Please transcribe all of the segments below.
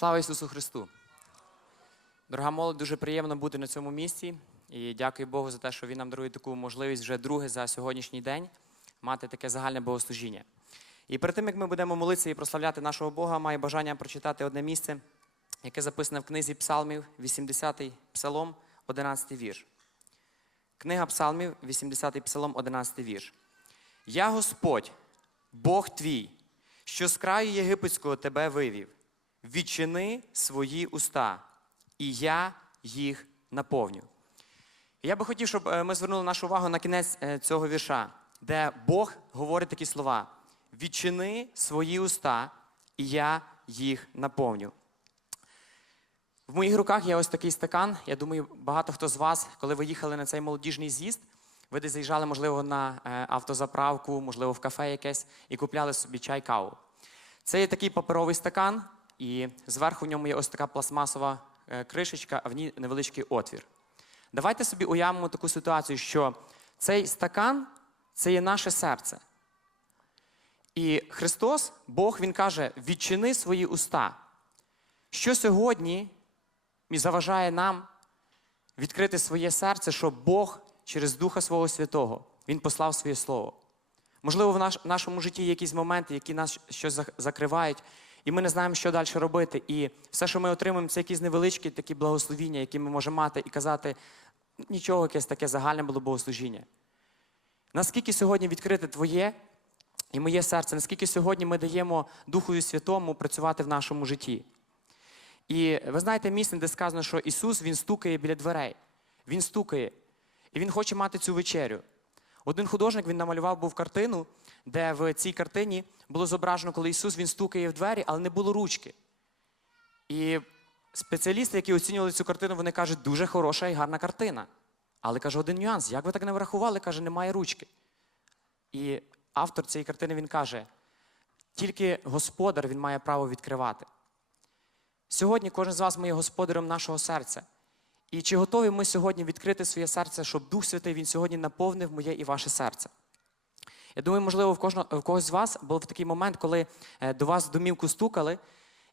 Слава Ісусу Христу! Дорога молодь, дуже приємно бути на цьому місці. І дякую Богу за те, що Він нам дарує таку можливість вже друге за сьогоднішній день мати таке загальне богослужіння. І перед тим, як ми будемо молитися і прославляти нашого Бога, маю бажання прочитати одне місце, яке записане в книзі Псалмів, 80-й Псалом, 11 вірш. Книга Псалмів, 80-й Псалом, 11 вірш. Я Господь, Бог твій, що з краю єгипетського тебе вивів. Відчини свої уста, і я їх наповню. Я би хотів, щоб е, ми звернули нашу увагу на кінець е, цього вірша, де Бог говорить такі слова: відчини свої уста, і я їх наповню. В моїх руках є ось такий стакан. Я думаю, багато хто з вас, коли ви їхали на цей молодіжний з'їзд, ви десь заїжджали, можливо, на е, автозаправку, можливо, в кафе якесь і купляли собі чай каву. Це є такий паперовий стакан, і зверху в ньому є ось така пластмасова е, кришечка, а в ній невеличкий отвір. Давайте собі уявимо таку ситуацію, що цей стакан це є наше серце. І Христос, Бог, Він каже: відчини свої уста. Що сьогодні заважає нам відкрити своє серце, щоб Бог через Духа Свого Святого Він послав своє Слово. Можливо, в нашому житті є якісь моменти, які нас щось закривають, і ми не знаємо, що далі робити. І все, що ми отримуємо, це якісь невеличкі такі благословіння, які ми можемо мати, і казати, нічого, якесь таке загальне було богослужіння. Наскільки сьогодні відкрите твоє і моє серце, наскільки сьогодні ми даємо Духові Святому працювати в нашому житті? І ви знаєте місце, де сказано, що Ісус Він стукає біля дверей. Він стукає. І Він хоче мати цю вечерю. Один художник він намалював був картину, де в цій картині було зображено, коли Ісус Він стукає в двері, але не було ручки. І спеціалісти, які оцінювали цю картину, вони кажуть, дуже хороша і гарна картина. Але каже, один нюанс, як ви так не врахували, каже, немає ручки. І автор цієї картини він каже: тільки господар він має право відкривати. Сьогодні кожен з вас є господарем нашого серця. І чи готові ми сьогодні відкрити своє серце, щоб Дух Святий він сьогодні наповнив моє і ваше серце? Я думаю, можливо, в, кожного, в когось з вас був такий момент, коли е, до вас в домівку стукали,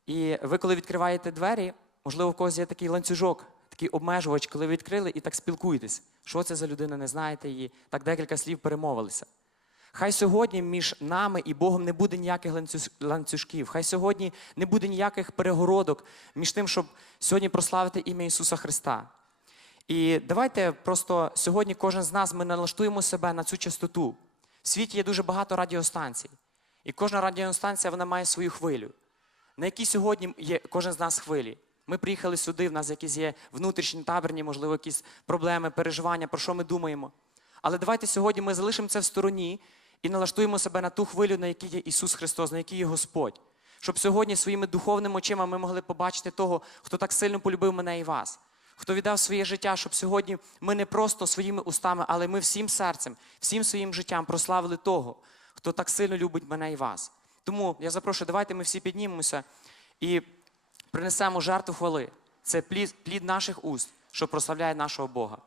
і ви, коли відкриваєте двері, можливо, в когось є такий ланцюжок, такий обмежувач, коли ви відкрили і так спілкуєтесь. Що це за людина, не знаєте її, так декілька слів перемовилися. Хай сьогодні між нами і Богом не буде ніяких ланцюжків. Хай сьогодні не буде ніяких перегородок між тим, щоб сьогодні прославити ім'я Ісуса Христа. І давайте просто сьогодні кожен з нас ми налаштуємо себе на цю частоту. В світі є дуже багато радіостанцій. І кожна радіостанція вона має свою хвилю. На якій сьогодні є кожен з нас хвилі. Ми приїхали сюди, в нас якісь є внутрішні табірні, можливо, якісь проблеми, переживання, про що ми думаємо. Але давайте сьогодні ми залишимо це в стороні і налаштуємо себе на ту хвилю, на якій є Ісус Христос, на якій є Господь. Щоб сьогодні своїми духовними очима ми могли побачити того, хто так сильно полюбив мене і вас, хто віддав своє життя, щоб сьогодні ми не просто своїми устами, але ми всім серцем, всім своїм життям прославили того, хто так сильно любить мене і вас. Тому я запрошую, давайте ми всі піднімемося і принесемо жертву хвали. Це плід, наших уст, що прославляє нашого Бога.